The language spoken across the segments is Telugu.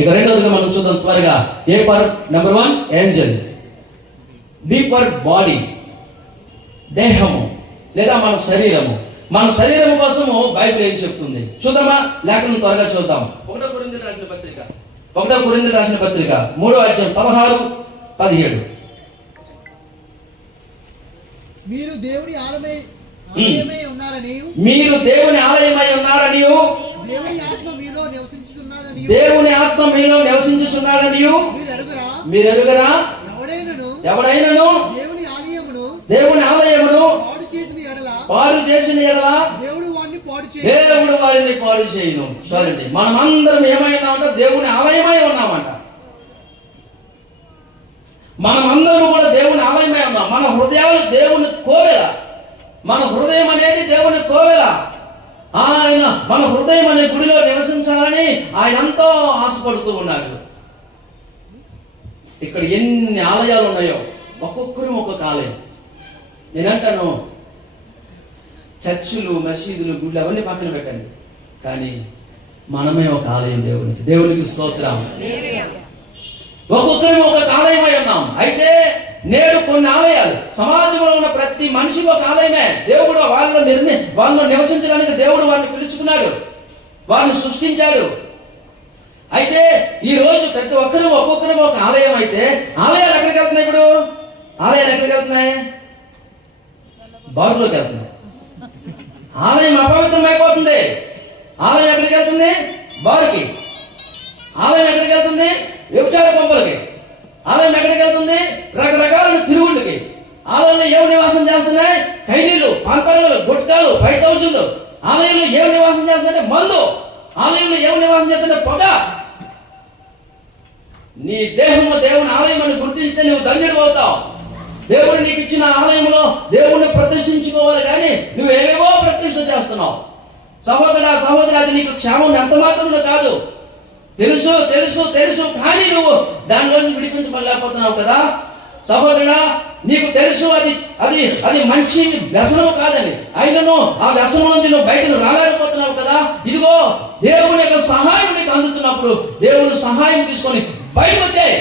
ఇక రెండోదిగా మనం చూద్దాం త్వరగా. A for number 1 angel, B for body, దేహము లేదా మన శరీరము. మన శరీరం కోసము బైబిల్ ఏం చెప్తుంది చూద్దామా? లేఖనం త్వరగా చూద్దాం. 1 కొరింథీయులకు రాసిన పత్రిక 3వ అధ్యాయం 16-17. మీరు దేవుని ఆలయమై ఉన్నారని, దేవుని ఆత్మ మీలో నివసించుచున్నాడని మీరు ఎరుగరా? ఎవడైనను దేవుని ఆలయమును పాడు చేసిన ఎడల దేవుడు వారిని పాడు చేయను. చూడండి, మనమందరం ఏమైనా ఉంటే దేవుని ఆలయమై ఉన్నామంట. మనమందరం కూడా దేవుని ఆలయమై ఉన్నాం. మన హృదయాలు దేవుని కోవెల. మన హృదయం అనేది దేవుని కోవెల. ఆయన మన హృదయం అనే గుడిలో నివసించాలని ఆయన ఎంతో ఆశపడుతూ ఉన్నాడు. ఇక్కడ ఎన్ని ఆలయాలు ఉన్నాయో, ఒక్కొక్కరు ఒక్కొక్క ఆలయం. నేనంటాను, చర్చిలు, మసీదులు, గుళ్ళు అవన్నీ పక్కన పెట్టండి, కానీ మనమే ఒక ఆలయం దేవునికి స్తోత్రం. ఒక్కొక్కరు ఒక్కొక్క ఆలయమై ఉన్నాం. అయితే నేడు కొన్ని ఆలయాలు, సమాజంలో ఉన్న ప్రతి మనిషికి ఒక ఆలయమే. దేవుడు వాళ్ళలో నివసించడానికి దేవుడు వారిని పిలుచుకున్నాడు, వారిని సృష్టించాడు. అయితే ఈ రోజు ప్రతి ఒక్కరు ఒక్కొక్కరు ఒక ఆలయం. అయితే ఆలయాలు ఎక్కడికి వెళ్తున్నాయి? ఇప్పుడు ఆలయాలు ఎక్కడికి వెళ్తున్నాయి? బారులోకి వెళ్తున్నాయి. ఆలయం అపవిత్రమైపోతుంది. ఆలయం ఎక్కడికి వెళ్తుంది? బారుకి. ఆలయం ఎక్కడికి వెళ్తుంది? వ్యభిచార కొంపలకి. ఆలయం ఎక్కడికి వెళ్తుంది? రకరకాల తిరుగుళ్ళకి. ఆలయంలో ఏమి నివాసం చేస్తున్నాయి? ఖైదీలు, పాల్పరుగులు, గుట్కాలు, 5000. ఆలయంలో ఏమి నివాసం చేస్తుంటే మందు. ఆలయంలో ఏమి నివాసం చేస్తుంటే పొగ. నీ దేహము దేవుని ఆలయం అని గుర్తిస్తే నువ్వు ధన్యుడు అవుతావు. దేవుడు నీకు ఇచ్చిన ఆలయంలో దేవుణ్ణి ప్రదర్శించుకోవాలి, కానీ నువ్వు ఏవేవో ప్రతిష్ఠ చేస్తున్నావు. సహోదరా, అది నీకు క్షేమం ఎంత మాత్రమే కాదు. తెలుసు తెలుసు తెలుసు కానీ నువ్వు దానిలో విడిపించలేకపోతున్నావు కదా. సహోదరుడా, నీకు తెలుసు అది అది అది మంచి వ్యసనం కాదని, అయినను ఆ వ్యసనం నుంచి నువ్వు బయటకు రాలేకపోతున్నావు కదా. ఇదిగో దేవుని యొక్క సహాయం నీకు అందుతున్నప్పుడు దేవుని సహాయం తీసుకొని బయటకు వచ్చాయి.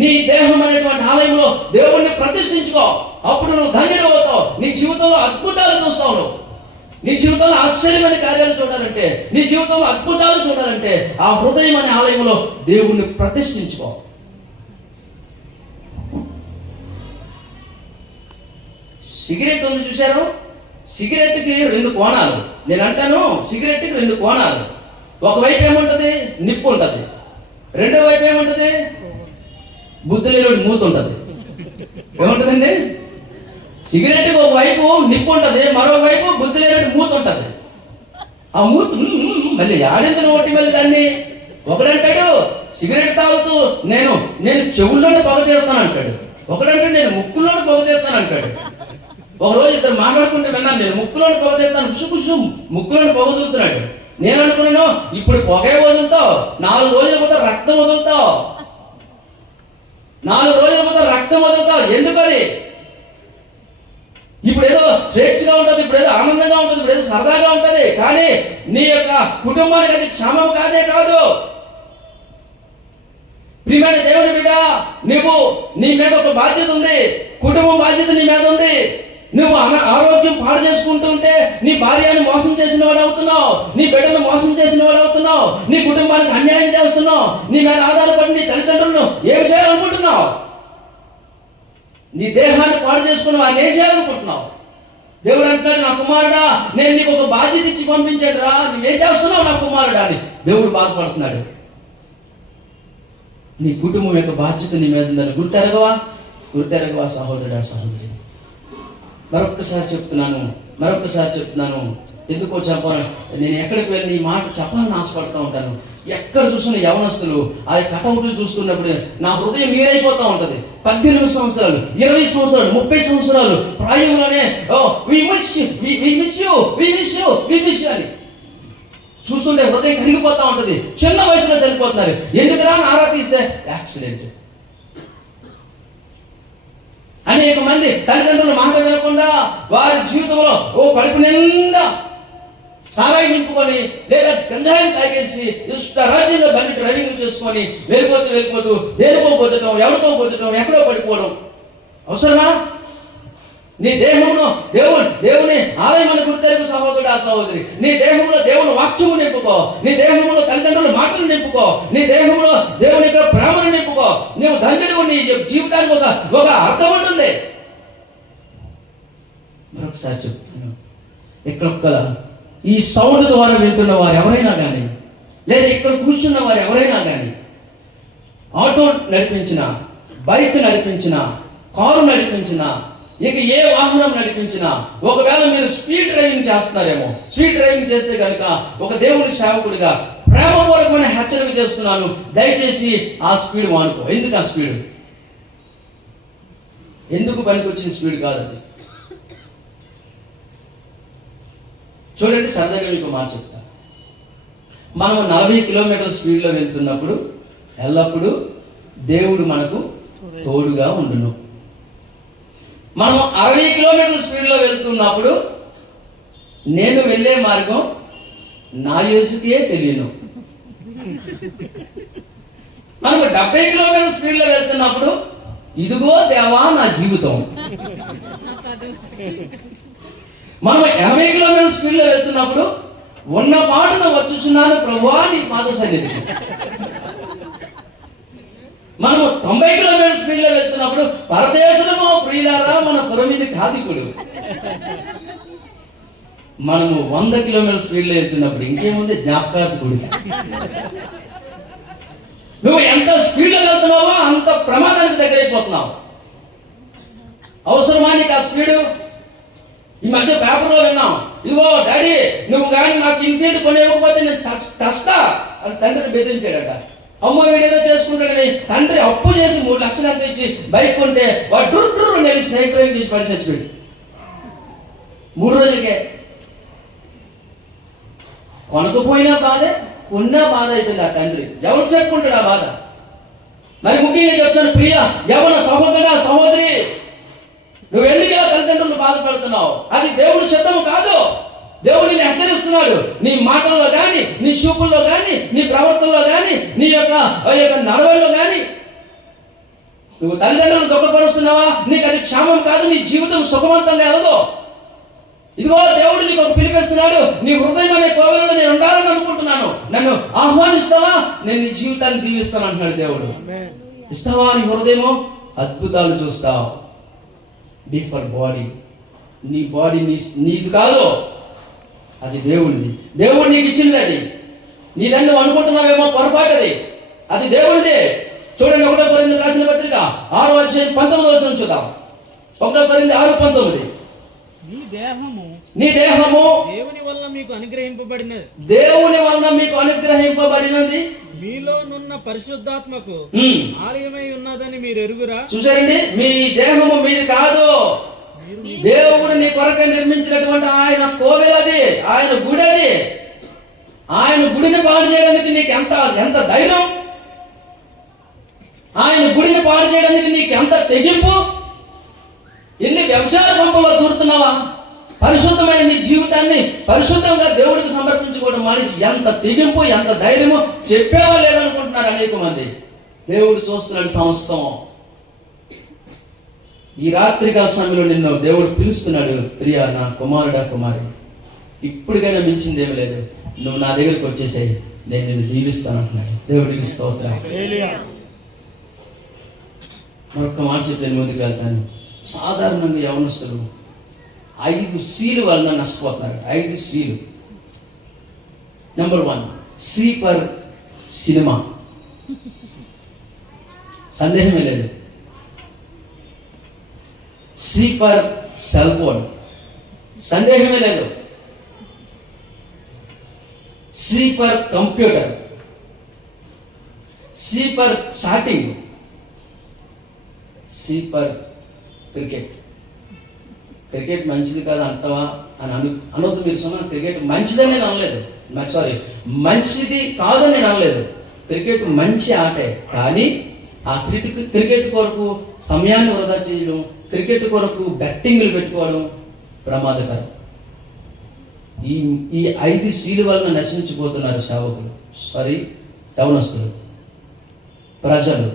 నీ దేహం అనేటువంటి ఆలయంలో దేవుణ్ణి ప్రతిష్ఠించుకో. అప్పుడు నువ్వు ధన్యుడు అవుతావు. నీ జీవితంలో అద్భుతాలు చూస్తావు. నువ్వు నీ జీవితంలో ఆశ్చర్యమైన కార్యాలు చూడాలంటే, నీ జీవితంలో అద్భుతాలు చూడాలంటే ఆ హృదయం అనే ఆలయంలో దేవుణ్ణి ప్రతిష్ఠించుకో. సిగరెట్ ఉంది చూశారు? సిగరెట్కి 2 కోణాలు. నేను అంటాను, సిగరెట్కి 2 కోణాలు. ఒకవైపు ఏముంటది? నిప్పు ఉంటుంది. రెండో వైపు ఏముంటది? బుద్ధి లేని మూత ఉంటుంది. ఏముంటుందండి? సిగరెట్కి ఒకవైపు నిప్పు ఉంటుంది, మరోవైపు బుద్ధి లేని మూత ఉంటుంది. ఆ మూత మళ్ళీ ఆడిందని ఒకటి మళ్ళీ దాన్ని ఒకడంటాడు సిగరెట్ తాగుతూ నేను చెవుల్లోనే పొగ తీస్తాను అంటాడు. ఒకడంటే నేను ముక్కుల్లోనే పొగ తీస్తాను అంటాడు. ఒకరోజు ఇద్దరు మాట్లాడుకుంటే విన్నాను, నేను ముక్కులోని పొగ తీస్తాను, కుషు ముక్కులోని పొగ వదులుతున్నాడు. నేను అనుకున్నాను, ఇప్పుడు పొగే వదులుతావు, 4 రోజుల పోతే రక్తం వదులుతావు. 4 రోజుల పోతే రక్తం వదులుతావు. ఎందుకు? అది ఇప్పుడు ఏదో స్వేచ్ఛగా ఉంటుంది, ఇప్పుడు ఏదో ఆనందంగా ఉంటుంది, ఇప్పుడు ఏదో సరదాగా ఉంటుంది, కానీ నీ యొక్క కుటుంబానికి అది క్షేమం కాదే కాదు. ప్రియమైన దేవుని బిడ్డ, నీ మీద ఒక బాధ్యత ఉంది. కుటుంబం బాధ్యత నీ మీద ఉంది. నువ్వు ఆరోగ్యం పాడు చేసుకుంటూ ఉంటే నీ భార్యను మోసం చేసిన వాడు అవుతున్నావు, నీ బిడ్డను మోసం చేసిన వాడు అవుతున్నావు, నీ కుటుంబానికి అన్యాయం చేస్తున్నావు. నీ మీద ఆధారపడి నీ తల్లిదండ్రులను ఏం చేయాలనుకుంటున్నావు? నీ దేహాన్ని పాడు చేసుకుని వారిని ఏం చేయాలనుకుంటున్నావు? దేవుడు అంటున్నాడు, నా కుమారుడా, నేను నీకు ఒక బాధ్యత ఇచ్చి పంపించాడు రా, నువ్వేం చేస్తున్నావు నా కుమారుడా అని దేవుడు బాధపడుతున్నాడు. నీ కుటుంబం యొక్క బాధ్యత నీ మీద ఉందని గుర్తెరగవా సహోదరుడా, సహోదరి? మరొకసారి చెప్తున్నాను, ఎందుకో చెప్పాలి. నేను ఎక్కడికి వెళ్ళి ఈ మాట చెప్పాలని ఆశపడుతూ ఉంటాను. ఎక్కడ చూసిన యవనస్తులు ఆ కటౌట్లు చూస్తున్నప్పుడు నా హృదయం మీరైపోతూ ఉంటుంది. 18 సంవత్సరాలు, 20 సంవత్సరాలు, 30 సంవత్సరాలు ప్రాయంలోనే వి మిస్ యూ అని చూస్తుంటే హృదయం కరిగిపోతూ ఉంటుంది. చిన్న వయసులో చనిపోతున్నారు. ఎందుకురా ఆరా తీస్తే యాక్సిడెంట్. అనేక మంది తల్లిదండ్రుల మాట వినకుండా వారి జీవితంలో కడుపు నిండా సారాయి నింపుకొని లేదా గంజాయిని తాగేసి రాజ్యంలో బండి డ్రైవింగ్ చేసుకొని వెళ్ళిపోతూ దేనికో పొందటం, ఎవరికో పొందటం, ఎక్కడో పడిపోవడం అవసరమా? నీ దేహంలో దేవుని ఆలయం అని గుర్తెరుగు సహోదరుడు, ఆ సహోదరి. నీ దేహంలో దేవుని వాక్యము నింపుకో, నీ దేహంలో తల్లిదండ్రుల మాటలు నింపుకో, నీ దేహంలో దేవుని యొక్క ప్రేమను నింపుకో. నీవు ధన్యుడు, నీ జీవితానికి ఒక అర్థం ఉంటుంది. మరొకసారి చెప్తాను, ఇక్కడ ఈ సౌండ్ ద్వారా వింటున్న వారు ఎవరైనా కానీ, లేదా ఇక్కడ కూర్చున్న వారు ఎవరైనా కానీ, ఆటో నడిపించిన, బైక్ నడిపించిన, కారు నడిపించిన, ఇక ఏ వాహనం నడిపించినా, ఒకవేళ మీరు స్పీడ్ డ్రైవింగ్ చేస్తున్నారేమో, స్పీడ్ డ్రైవింగ్ చేస్తే కనుక ఒక దేవుని సేవకుడిగా ప్రేమపూర్వకమైన హెచ్చరిక చేస్తున్నాను, దయచేసి ఆ స్పీడ్ మానుకో. ఎందుకు ఆ స్పీడ్? ఎందుకు పనికొచ్చిన స్పీడ్ కాదు అది. చూడండి, సరదాగా మీకు మాట చెప్తా. మనం 40 కిలోమీటర్ల స్పీడ్లో వెళ్తున్నప్పుడు ఎల్లప్పుడూ దేవుడు మనకు తోడుగా ఉండును. మనం 60 కిలోమీటర్ల స్పీడ్లో వెళ్తున్నప్పుడు నేను వెళ్ళే మార్గం నా యేసుకే తెలియను. మనం 70 కిలోమీటర్ల స్పీడ్లో వెళ్తున్నప్పుడు ఇదిగో దేవా నా జీవితం. మనం 80 కిలోమీటర్ల స్పీడ్లో వెళ్తున్నప్పుడు ఉన్న పాటున వచ్చుచున్నాను ప్రభువా నీ పాద సన్నిధికి. మనము 90 కిలోమీటర్ల స్పీడ్లో వెళ్తున్నప్పుడు పరదేశులమో ప్రియులారా మన పురమీది కాదికుడు. మనము 100 కిలోమీటర్ల స్పీడ్లో వెళ్తున్నప్పుడు ఇంకేముంది, జ్ఞాపకార్థకుడు. నువ్వు ఎంత స్పీడ్లో వెళ్తున్నావో అంత ప్రమాదానికి దగ్గరైపోతున్నావు. అవసరమా నీకు ఆ స్పీడు? ఈ మధ్య పేపర్లో విన్నాం, ఇదిగో డాడీ నువ్వు కానీ నాకు ఇంపీడ్ కొని ఇవ్వకపోతే నేను చస్తా అని తండ్రిని బెదిరించాడట. అమ్మో వీడేదో చేసుకుంటాడని తండ్రి అప్పు చేసి 3 లక్షలు ఎంత ఇచ్చి బైక్ కొంటే వాడు డుర్రు నేను స్నేక్ డ్రైవింగ్ చేసి పడి చచ్చిపోయాడు 3 రోజులకే. కొనకపోయినా బాధే, కొన్నా బాధ అయిపోయింది ఆ తండ్రి. ఎవరు చెప్పుకుంటాడు ఆ బాధ? మరి ముఖ్యంగా చెప్తాను, ప్రియ యవ్వన సహోదరుడా సహోదరి, నువ్వు ఎందుకు తల్లిదండ్రులను బాధపడుతున్నావు? అది దేవుడి చిత్తము కాదు. దేవుడు నిన్ను హెచ్చరిస్తున్నాడు. నీ మాటల్లో కానీ, నీ చూపుల్లో కానీ, నీ ప్రవర్తనలో కానీ, నీ యొక్క నడవల్లో కానీ నువ్వు తల్లిదండ్రులను దుఃఖపరుస్తున్నావా? నీకు అది క్షేమం కాదు, నీ జీవితం సుఖవంతంగా వెళ్ళదు. ఇదిగో దేవుడు నీకు ఒక పిలిపిస్తున్నాడు, నీ హృదయం అనే కోవెలలో నేను ఉండాలని అనుకుంటున్నాను, నన్ను ఆహ్వానిస్తావా? నేను నీ జీవితాన్ని దీవిస్తాను అంటున్నాడు దేవుడు. ఇస్తావా నీ హృదయము? అద్భుతాలు చూస్తావు. B for body. నీ బాడీ నీది కాదు, అది దేవుడిది. దేవుడు నీకు ఇచ్చింది. అది నీదని నువ్వు అనుకుంటున్నావేమో, పొరపాటు. అది దేవుడిదే. చూడండి, 1 కొరింథీయులకు రాసిన పత్రిక 6వ అధ్యాయం 19వ వచనం చూద్దాం. 1 కొరింథీయులు 6:19. నీ దేహము దేవుని వల్ల మీకు అనుగ్రహింపబడినది. దేవుని వల్ల మీకు అనుగ్రహింపబడినది. మీలోనున్న పరిశుద్ధాత్మకు ఆలయమై ఉన్నదని మీరు ఎరుగురా? చూసారండి, మీ దేహము మీది కాదు, దేవుడు నీ కొరకై నిర్మించినటువంటి ఆయన కోవెలది, ఆయన గుడి అది. ఆయన గుడిని పాడు చేయడానికి నీకు ఎంత ధైర్యం? ఆయన గుడిని పాడు చేయడానికి నీకు ఎంత తెగింపు? ఎన్ని వ్యభిచార పంపలో దూరుతున్నావా? పరిశుద్ధమైన నీ జీవితాన్ని పరిశుద్ధంగా దేవుడికి సమర్పించుకోవడం మానేసి ఎంత తెగింపు, ఎంత ధైర్యము చెప్పేవా లేదనుకుంటున్నారు అనేక మంది. దేవుడు చూస్తున్నాడు సమస్తం. ఈ రాత్రికాల సమయంలో నిన్ను దేవుడు పిలుస్తున్నాడు, ప్రియా నా కుమారుడా కుమారి, ఇప్పటికైనా మించింది ఏమి లేదు, నువ్వు నా దగ్గరికి వచ్చేసాయి, నేను నిన్ను దీవిస్తాను అంటున్నాడు. దేవుడికి స్తోత్రం. మరొక మాట చెప్పి నేను ముందుకు వెళ్తాను. సాధారణంగా యవనస్తులు 5 C'ల వలన నష్టపోతున్నారు. 5 C'లు. Number 1, C for cinema. సందేహమే లేదు. C for cell phone. సందేహమే లేదు. C for computer. C for chatting. C for cricket. Cricket మంచిది కాదు అంటావా అని అనొద్దు. మీరు சொன்னா క్రికెట్ మంచిదని నేను అనలేదు. సారీ, మంచిది కాదని నేను అనలేదు. క్రికెట్ మంచి ఆటే, కానీ ఆ క్రికెట్ కొరకు సమయాన్ని వృధా చేయడం, క్రికెట్ కొరకు బెట్టింగ్లు పెట్టుకోవడం ప్రమాదకరం. ఈ 5 సీలు వలన నశించిపోతున్నారు సేవకులు, యవనస్తులు, ప్రజలు.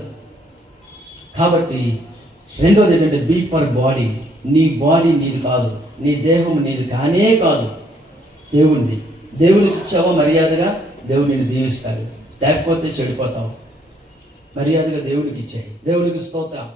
కాబట్టి రెండోది ఏంటంటే బీ ఫర్ బాడీ. నీ బాడీ నీది కాదు, నీ దేహం నీది కానే కాదు, దేవునిది. దేవునికి ఇచ్చావో మర్యాదగా దేవుడు నిన్ను దీవిస్తాడు, లేకపోతే చెడిపోతావు. మర్యాదగా దేవుడికి ఇచ్చాయి. దేవునికి స్తోత్రం.